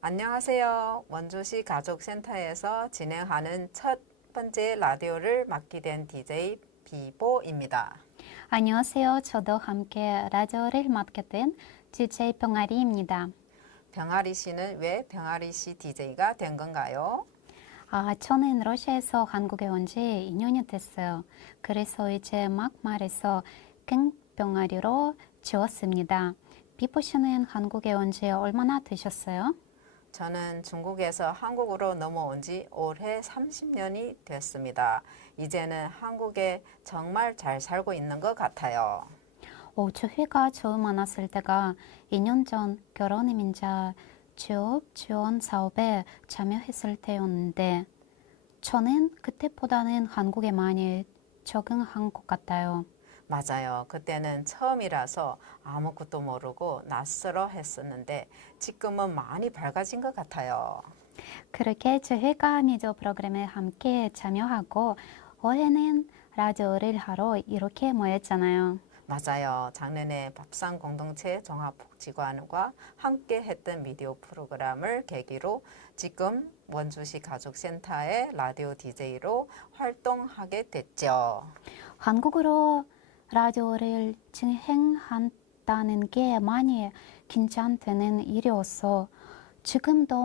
안녕하세요. 원주시 가족센터에서 진행하는 첫 번째 라디오를 맡게 된 DJ 비보입니다. 안녕하세요. 저도 함께 라디오를 맡게 된 DJ 병아리입니다. 병아리 씨는 왜 병아리 씨 DJ가 된 건가요? 저는 러시아에서 한국에 온 지 2년이 됐어요. 그래서 이제 막말해서 갱병아리로 지웠습니다. 비보 씨는 한국에 온 지 얼마나 되셨어요? 저는 중국에서 한국으로 넘어온 지 올해 30년이 됐습니다. 이제는 한국에 정말 잘 살고 있는 것 같아요. 저희가 처음 만났을 때가 2년 전 결혼 이민자 취업 지원 사업에 참여했을 때였는데 저는 그때보다는 한국에 많이 적응한 것 같아요. 맞아요. 그때는 처음이라서 아무것도 모르고 낯설어 했었는데 지금은 많이 밝아진 것 같아요. 그렇게 저희가 미디어 프로그램에 함께 참여하고 올해는 라디오를 하러 이렇게 모였잖아요. 맞아요. 작년에 밥상 공동체 종합복지관과 함께 했던 미디어 프로그램을 계기로 지금 원주시 가족센터의 라디오 DJ로 활동하게 됐죠. 한국어로 라디오를 진행한다는 게 많이 긴장되는 일이어서 지금도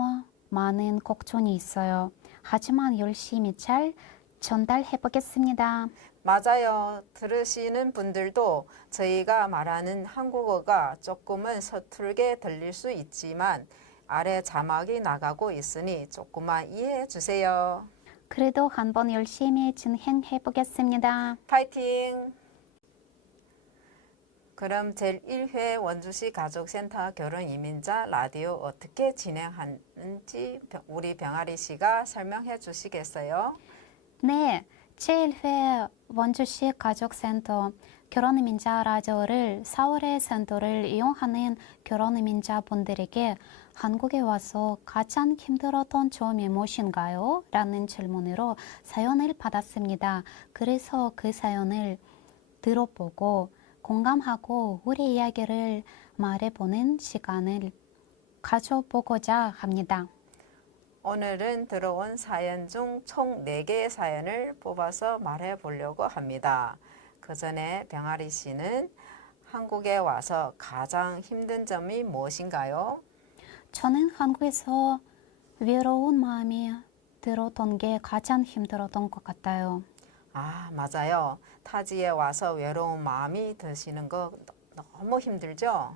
많은 걱정이 있어요. 하지만 열심히 잘 전달해 보겠습니다. 맞아요. 들으시는 분들도 저희가 말하는 한국어가 조금은 서툴게 들릴 수 있지만 아래 자막이 나가고 있으니 조금만 이해해 주세요. 그래도 한번 열심히 진행해 보겠습니다. 파이팅! 그럼 제1회 원주시 가족센터 결혼 이민자 라디오 어떻게 진행하는지 우리 병아리 씨가 설명해 주시겠어요? 네, 제1회 원주시 가족센터 결혼이민자 라디오를 4월의 센터를 이용하는 결혼이민자분들에게 한국에 와서 가장 힘들었던 점이 무엇인가요? 라는 질문으로 사연을 받았습니다. 그래서 그 사연을 들어보고 공감하고 우리 이야기를 말해보는 시간을 가져보고자 합니다. 오늘은 들어온 사연 중 총 4개의 사연을 뽑아서 말해 보려고 합니다. 그 전에 병아리 씨는 한국에 와서 가장 힘든 점이 무엇인가요? 저는 한국에서 외로운 마음이 들었던 게 가장 힘들었던 것 같아요. 아, 맞아요. 타지에 와서 외로운 마음이 드시는 거 너무 힘들죠?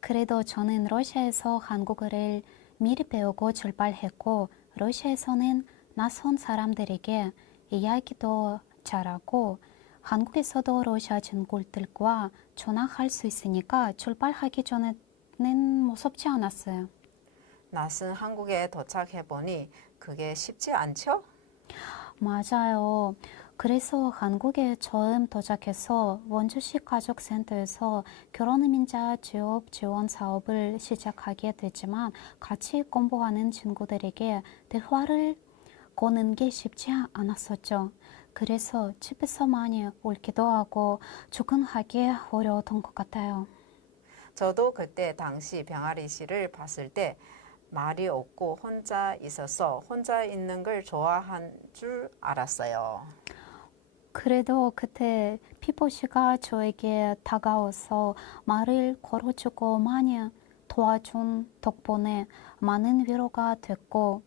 그래도 저는 러시아에서 한국어를 미리 배우고 출발했고, 러시아에서는 낯선 사람들에게 이야기도 잘하고, 한국에서도 러시아 친구들과 전화할 수 있으니까 출발하기 전에는 무섭지 않았어요. 낯선 한국에 도착해 보니 그게 쉽지 않죠? 맞아요. 그래서 한국에 처음 도착해서 원주시 가족센터에서 결혼이민자 취업 지원 사업을 시작하게 됐지만 같이 공부하는 친구들에게 대화를 거는 게 쉽지 않았었죠. 그래서 집에서 많이 울기도 하고 적응하기 어려웠던 것 같아요. 저도 그때 당시 병아리 씨를 봤을 때 말이 없고 혼자 있어서 혼자 있는 걸 좋아한 줄 알았어요. 그래도 그때 피보 씨가 저에게 다가와서 말을 걸어주고 많이 도와준 덕분에 많은 위로가 됐고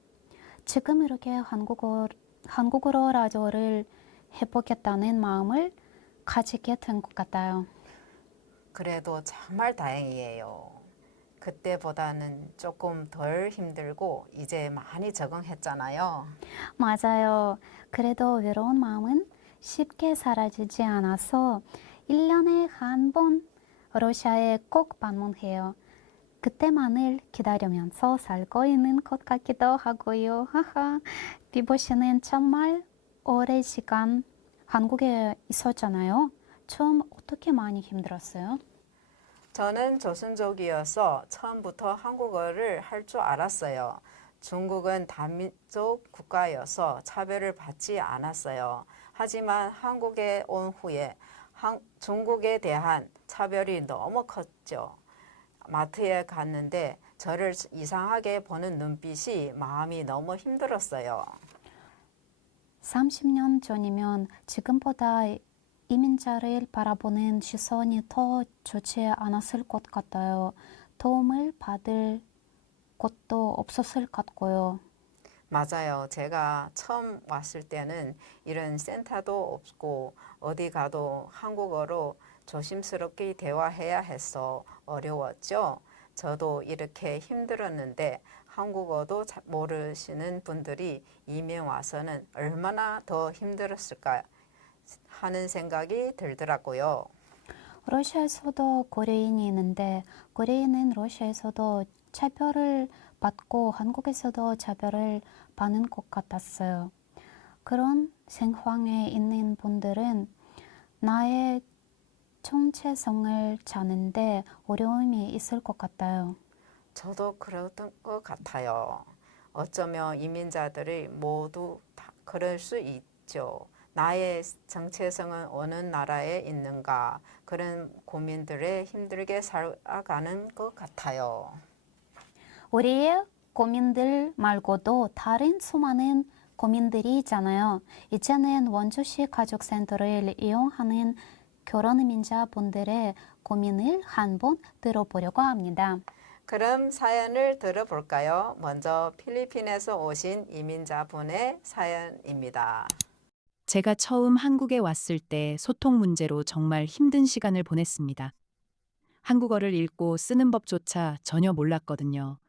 지금 이렇게 한국어로 라디오를 해보겠다는 마음을 가지게 된 것 같아요. 그래도 정말 다행이에요. 그때보다는 조금 덜 힘들고 이제 많이 적응했잖아요. 맞아요. 그래도 외로운 마음은 쉽게 사라지지 않아서 1년에 한 번 러시아에 꼭 방문해요. 그때만을 기다리면서 살고 있는 것 같기도 하고요. 하하. 비보 씨는 정말 오랜 시간 한국에 있었잖아요. 처음 어떻게 많이 힘들었어요? 저는 조선족이어서 처음부터 한국어를 할 줄 알았어요. 중국은 다민족 국가여서 차별을 받지 않았어요. 하지만 한국에 온 후에 중국에 대한 차별이 너무 컸죠. 마트에 갔는데 저를 이상하게 보는 눈빛이 마음이 너무 힘들었어요. 30년 전이면 지금보다 이민자를 바라보는 시선이 더 좋지 않았을 것 같아요. 도움을 받을 곳도 없었을 것 같고요. 맞아요. 제가 처음 왔을 때는 이런 센터도 없고 어디 가도 한국어로 조심스럽게 대화해야 해서 어려웠죠. 저도 이렇게 힘들었는데 한국어도 모르시는 분들이 이민 와서는 얼마나 더 힘들었을까 하는 생각이 들더라고요. 러시아에서도 고려인이 있는데 고려인은 러시아에서도 차별을 받고 한국에서도 차별을 받는 것 같았어요. 그런 상황에 있는 분들은 나의 정체성을 찾는데 어려움이 있을 것 같아요. 저도 그랬던 것 같아요. 어쩌면 이민자들이 모두 다 그럴 수 있죠. 나의 정체성은 어느 나라에 있는가 그런 고민들에 힘들게 살아가는 것 같아요. 우리의 고민들 말고도 다른 수많은 고민들이 있잖아요. 이제는 원주시 가족센터를 이용하는 결혼이민자분들의 고민을 한번 들어보려고 합니다. 그럼 사연을 들어볼까요? 먼저 필리핀에서 오신 이민자분의 사연입니다. 제가 처음 한국에 왔을 때 소통 문제로 정말 힘든 시간을 보냈습니다. 한국어를 읽고 쓰는 법조차 전혀 몰랐거든요.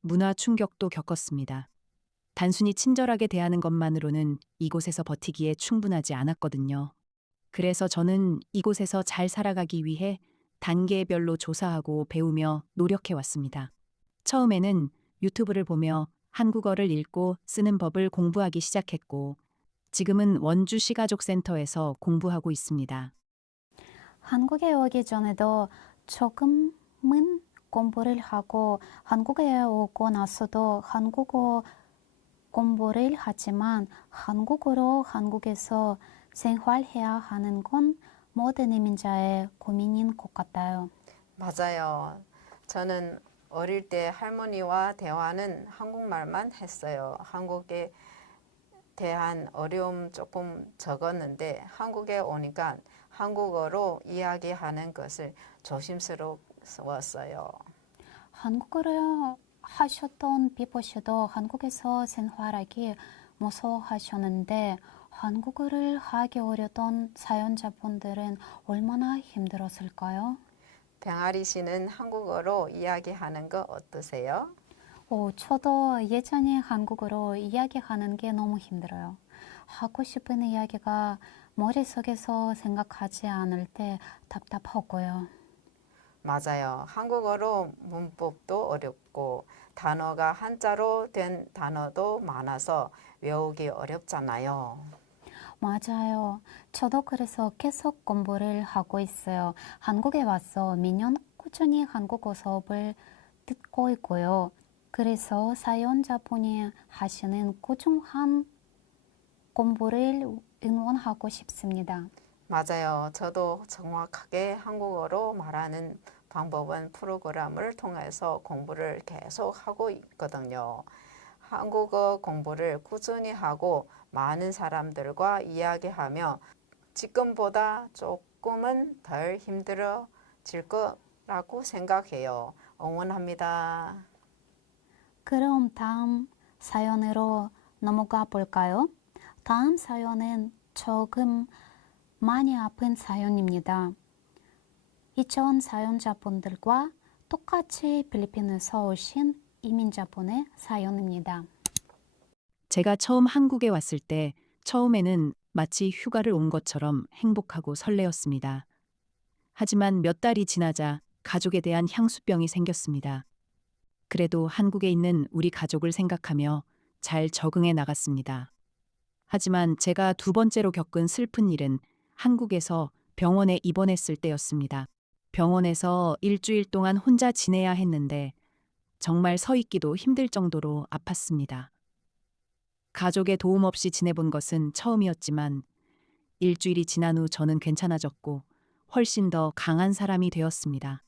문화 충격도 겪었습니다. 단순히 친절하게 대하는 것만으로는 이곳에서 버티기에 충분하지 않았거든요. 그래서 저는 이곳에서 잘 살아가기 위해 단계별로 조사하고 배우며 노력해 왔습니다. 처음에는 유튜브를 보며 한국어를 읽고 쓰는 법을 공부하기 시작했고, 지금은 원주 시가족센터에서 공부하고 있습니다. 한국에 오기 전에도 조금은 공부를 하고 한국에 오고 나서도 한국어 공부를 하지만 한국어로 한국에서 생활해야 하는 건 모든 이민자의 고민인 것 같아요. 맞아요. 저는 어릴 때 할머니와 대화는 한국말만 했어요. 한국에 대한 어려움 조금 적었는데 한국에 오니까 한국어로 이야기하는 것을 조심스러웠어요. 한국어를 하셨던 비보 씨도 한국에서 생활하기 무서워하셨는데 한국어를 하기 어려던 사연자분들은 얼마나 힘들었을까요? 병아리 씨는 한국어로 이야기하는 거 어떠세요? 저도 예전에 한국어로 이야기하는 게 너무 힘들어요. 하고 싶은 이야기가 머릿속에서 생각하지 않을 때 답답하고요. 맞아요. 한국어로 문법도 어렵고 단어가 한자로 된 단어도 많아서 외우기 어렵잖아요. 맞아요. 저도 그래서 계속 공부를 하고 있어요. 한국에 와서 매년 꾸준히 한국어 수업을 듣고 있고요. 그래서 사연자분이 하시는 꾸준한 공부를 응원하고 싶습니다. 맞아요. 저도 정확하게 한국어로 말하는 방법은 프로그램을 통해서 공부를 계속 하고 있거든요. 한국어 공부를 꾸준히 하고 많은 사람들과 이야기하며 지금보다 조금은 덜 힘들어질 거라고 생각해요. 응원합니다. 그럼 다음 사연으로 넘어가 볼까요? 다음 사연은 조금 많이 아픈 사연입니다. 이전 사연자분들과 똑같이 필리핀에서 오신 이민자분의 사연입니다. 제가 처음 한국에 왔을 때 처음에는 마치 휴가를 온 것처럼 행복하고 설레었습니다. 하지만 몇 달이 지나자 가족에 대한 향수병이 생겼습니다. 그래도 한국에 있는 우리 가족을 생각하며 잘 적응해 나갔습니다. 하지만 제가 두 번째로 겪은 슬픈 일은 한국에서 병원에 입원했을 때였습니다. 병원에서 일주일 동안 혼자 지내야 했는데 정말 서 있기도 힘들 정도로 아팠습니다. 가족의 도움 없이 지내본 것은 처음이었지만 일주일이 지난 후 저는 괜찮아졌고 훨씬 더 강한 사람이 되었습니다.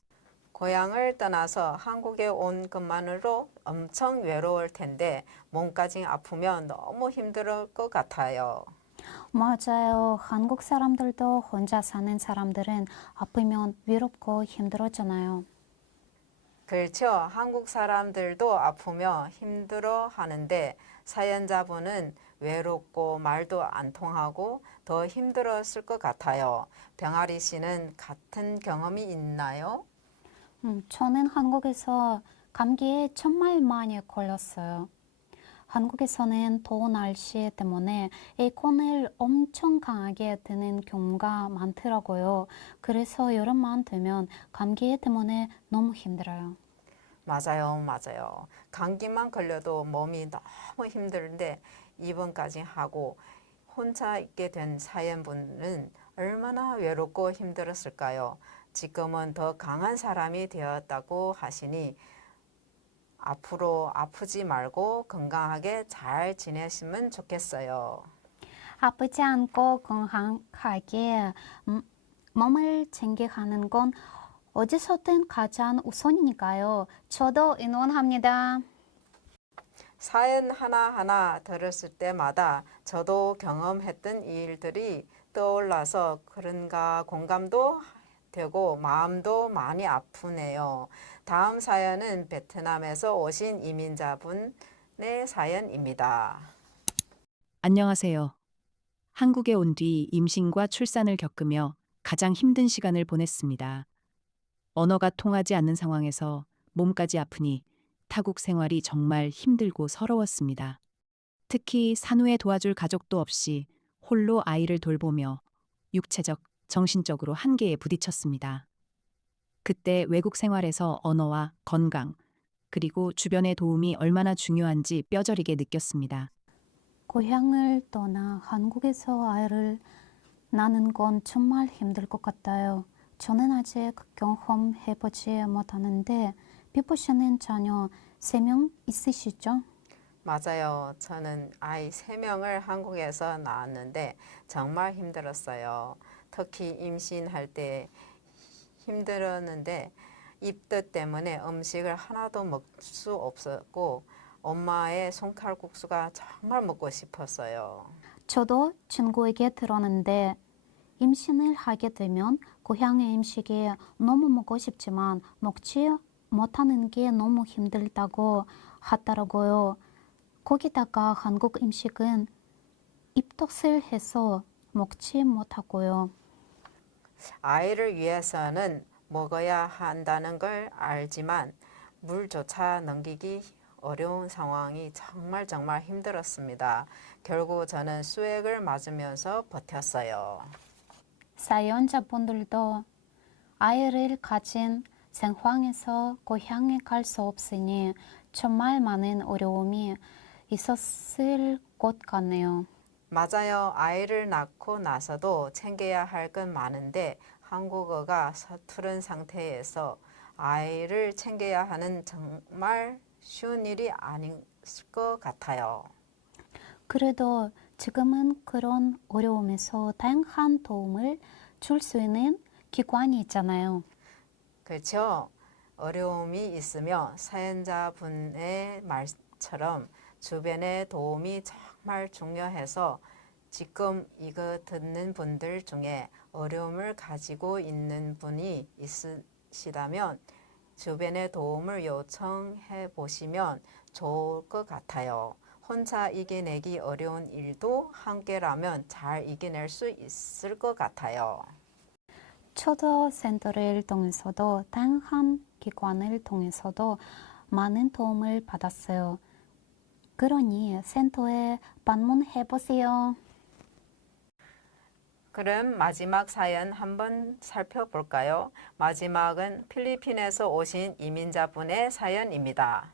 고향을 떠나서 한국에 온 것만으로 엄청 외로울 텐데 몸까지 아프면 너무 힘들 것 같아요. 맞아요. 한국 사람들도 혼자 사는 사람들은 아프면 외롭고 힘들었잖아요. 그렇죠. 한국 사람들도 아프며 힘들어 하는데 사연자분은 외롭고 말도 안 통하고 더 힘들었을 것 같아요. 병아리 씨는 같은 경험이 있나요? 저는 한국에서 감기에 정말 많이 걸렸어요. 한국에서는 더운 날씨 때문에 에어컨을 엄청 강하게 드는 경우가 많더라고요. 그래서 여름만 되면 감기 때문에 너무 힘들어요. 맞아요, 맞아요. 감기만 걸려도 몸이 너무 힘든데 입원까지 하고 혼자 있게 된 사연분은 얼마나 외롭고 힘들었을까요? 지금은 더 강한 사람이 되었다고 하시니 앞으로 아프지 말고 건강하게 잘 지내시면 좋겠어요. 아프지 않고 건강하게 몸을 챙겨가는 건 어디서든 가장 우선이니까요. 저도 응원합니다. 사연 하나하나 들었을 때마다 저도 경험했던 일들이 떠올라서 그런가 공감도 되고 마음도 많이 아프네요. 다음 사연은 베트남에서 오신 이민자분의 사연입니다. 안녕하세요. 한국에 온 뒤 임신과 출산을 겪으며 가장 힘든 시간을 보냈습니다. 언어가 통하지 않는 상황에서 몸까지 아프니 타국 생활이 정말 힘들고 서러웠습니다. 특히 산후에 도와줄 가족도 없이 홀로 아이를 돌보며 육체적, 정신적으로 한계에 부딪혔습니다. 그때 외국 생활에서 언어와 건강, 그리고 주변의 도움이 얼마나 중요한지 뼈저리게 느꼈습니다. 고향을 떠나 한국에서 아이를 낳는 건 정말 힘들 것 같아요. 저는 아직 경험해보지 못하는데 비보 씨는 자녀 3명 있으시죠? 맞아요. 저는 아이 3명을 한국에서 낳았는데 정말 힘들었어요. 특히 임신할 때 힘들었는데 입덧 때문에 음식을 하나도 먹을 수 없었고 엄마의 손칼국수가 정말 먹고 싶었어요. 저도 친구에게 들었는데 임신을 하게 되면 고향의 음식이 너무 먹고 싶지만 먹지 못하는 게 너무 힘들다고 하더라고요. 거기다가 한국 음식은 입덧을 해서 먹지 못하고요. 아이를 위해서는 먹어야 한다는 걸 알지만 물조차 넘기기 어려운 상황이 정말 힘들었습니다. 결국 저는 수액을 맞으면서 버텼어요. 사연자분들도 아이를 가진 상황에서 고향에 갈 수 없으니 정말 많은 어려움이 있었을 것 같네요. 맞아요. 아이를 낳고 나서도 챙겨야 할 건 많은데 한국어가 서투른 상태에서 아이를 챙겨야 하는 정말 쉬운 일이 아닐 것 같아요. 그래도 지금은 그런 어려움에서 다양한 도움을 줄 수 있는 기관이 있잖아요. 그렇죠. 어려움이 있으며 사연자분의 말처럼 주변의 도움이 정말 중요해서 지금 이거 듣는 분들 중에 어려움을 가지고 있는 분이 있으시다면 주변의 도움을 요청해 보시면 좋을 것 같아요. 혼자 이겨내기 어려운 일도 함께라면 잘 이겨낼 수 있을 것 같아요. 초도 센터를 통해서도 다양한 기관을 통해서도 많은 도움을 받았어요. 그러니 센터에 방문해 보세요. 그럼 마지막 사연 한번 살펴볼까요? 마지막은 필리핀에서 오신 이민자분의 사연입니다.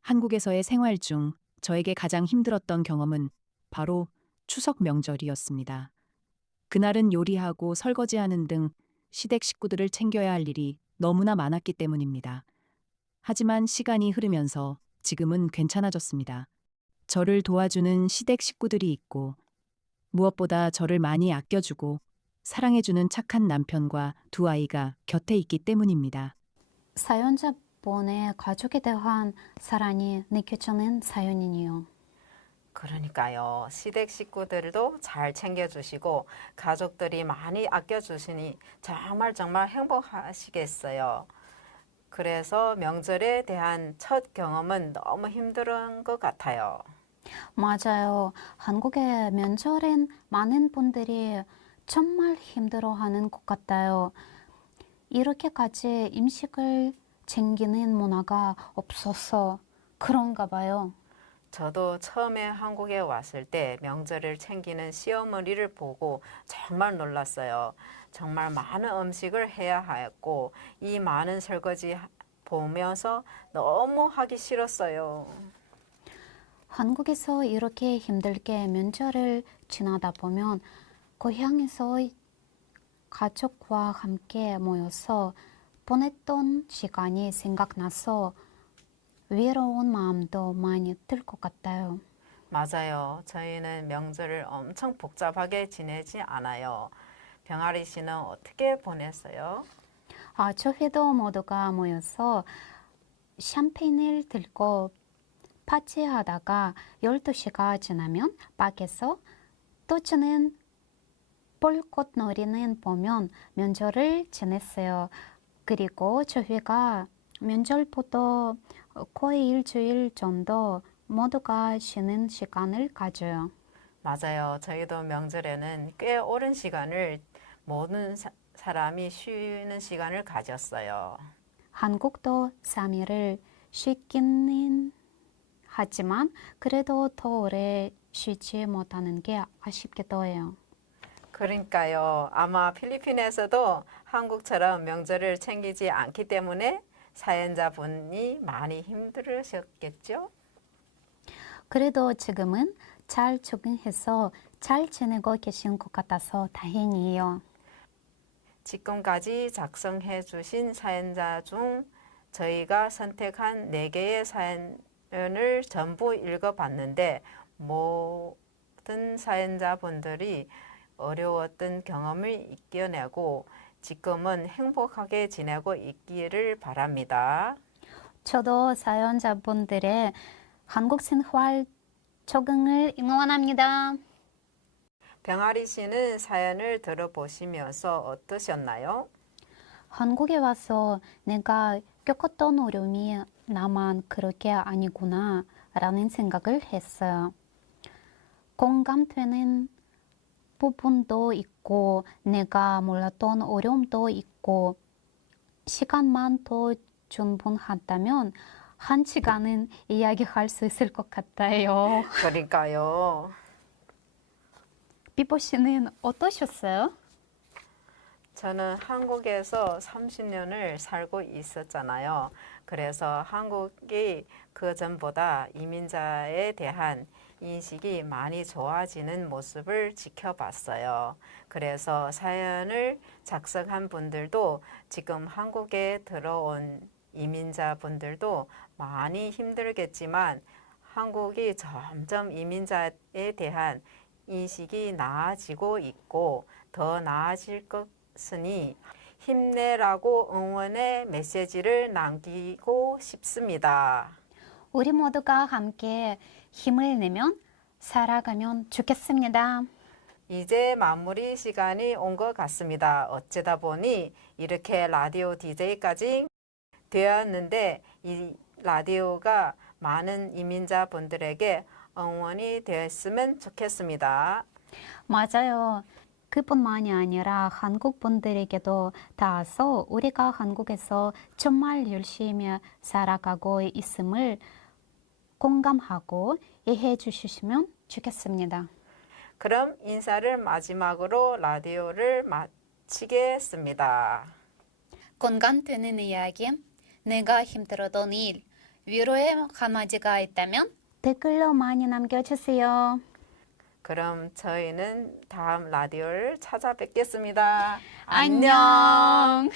한국에서의 생활 중 저에게 가장 힘들었던 경험은 바로 추석 명절이었습니다. 그날은 요리하고 설거지하는 등 시댁 식구들을 챙겨야 할 일이 너무나 많았기 때문입니다. 하지만 시간이 흐르면서 지금은 괜찮아졌습니다. 저를 도와주는 시댁 식구들이 있고 무엇보다 저를 많이 아껴주고 사랑해주는 착한 남편과 2 아이가 곁에 있기 때문입니다. 사연자분의 가족에 대한 사랑이 느껴지는 사연이네요. 그러니까요. 시댁 식구들도 잘 챙겨주시고 가족들이 많이 아껴주시니 정말 행복하시겠어요. 그래서 명절에 대한 첫 경험은 너무 힘든 것 같아요. 맞아요. 한국의 명절엔 많은 분들이 정말 힘들어하는 것 같아요. 이렇게까지 음식을 챙기는 문화가 없어서 그런가 봐요. 저도 처음에 한국에 왔을 때 명절을 챙기는 시어머니를 보고 정말 놀랐어요. 정말 많은 음식을 해야 했고 이 많은 설거지 보면서 너무 하기 싫었어요. 한국에서 이렇게 힘들게 명절을 지나다 보면 고향에서 가족과 함께 모여서 보냈던 시간이 생각나서 외로운 마음도 많이 들 것 같아요. 맞아요. 저희는 명절을 엄청 복잡하게 지내지 않아요. 병아리 씨는 어떻게 보냈어요? 저희도 모두가 모여서 샴페인을 들고 파티하다가 12시가 지나면 밖에서 또치는 불꽃놀이는 보면 명절을 지냈어요. 그리고 저희가 명절부터 거의 일주일 정도 모두가 쉬는 시간을 가져요. 맞아요. 저희도 명절에는 꽤 오랜 시간을 모든 사람이 쉬는 시간을 가졌어요. 한국도 3일을 쉬기는 하지만 그래도 더 오래 쉬지 못하는 게 아쉽기도 해요. 그러니까요. 아마 필리핀에서도 한국처럼 명절을 챙기지 않기 때문에 사연자분이 많이 힘들으셨겠죠? 그래도 지금은 잘 적응해서 잘 지내고 계신 것 같아서 다행이에요. 지금까지 작성해 주신 사연자 중 저희가 선택한 4개의 사연을 전부 읽어봤는데 모든 사연자분들이 어려웠던 경험을 이겨내고 지금은 행복하게 지내고 있기를 바랍니다. 저도 사연자분들의 한국 생활 적응을 응원합니다. 병아리 씨는 사연을 들어보시면서 어떠셨나요? 한국에 와서 내가 겪었던 어려움이 나만 그렇게 아니구나 라는 생각을 했어요. 공감되는 부분도 있고 내가 몰랐던 어려움도 있고 시간만 더 충분하다면 한 시간은 이야기할 수 있을 것 같아요. 그러니까요. 비보 씨는 어떠셨어요? 저는 한국에서 30년을 살고 있었잖아요. 그래서 한국이 그 전보다 이민자에 대한 인식이 많이 좋아지는 모습을 지켜봤어요. 그래서 사연을 작성한 분들도 지금 한국에 들어온 이민자 분들도 많이 힘들겠지만 한국이 점점 이민자에 대한 인식이 나아지고 있고 더 나아질 것이니 힘내라고 응원의 메시지를 남기고 싶습니다. 우리 모두가 함께 힘을 내면 살아가면 좋겠습니다. 이제 마무리 시간이 온 것 같습니다. 어쩌다 보니 이렇게 라디오 DJ까지 되었는데 이 라디오가 많은 이민자 분들에게 응원이 되었으면 좋겠습니다. 맞아요. 그뿐만이 아니라 한국 분들에게도 닿아서 우리가 한국에서 정말 열심히 살아가고 있음을 공감하고 이해해 주시면 좋겠습니다. 그럼 인사를 마지막으로 라디오를 마치겠습니다. 공감되는 이야기, 내가 힘들었던 일, 위로의 한마디가 있다면 댓글로 많이 남겨주세요. 그럼 저희는 다음 라디오를 찾아뵙겠습니다. 안녕.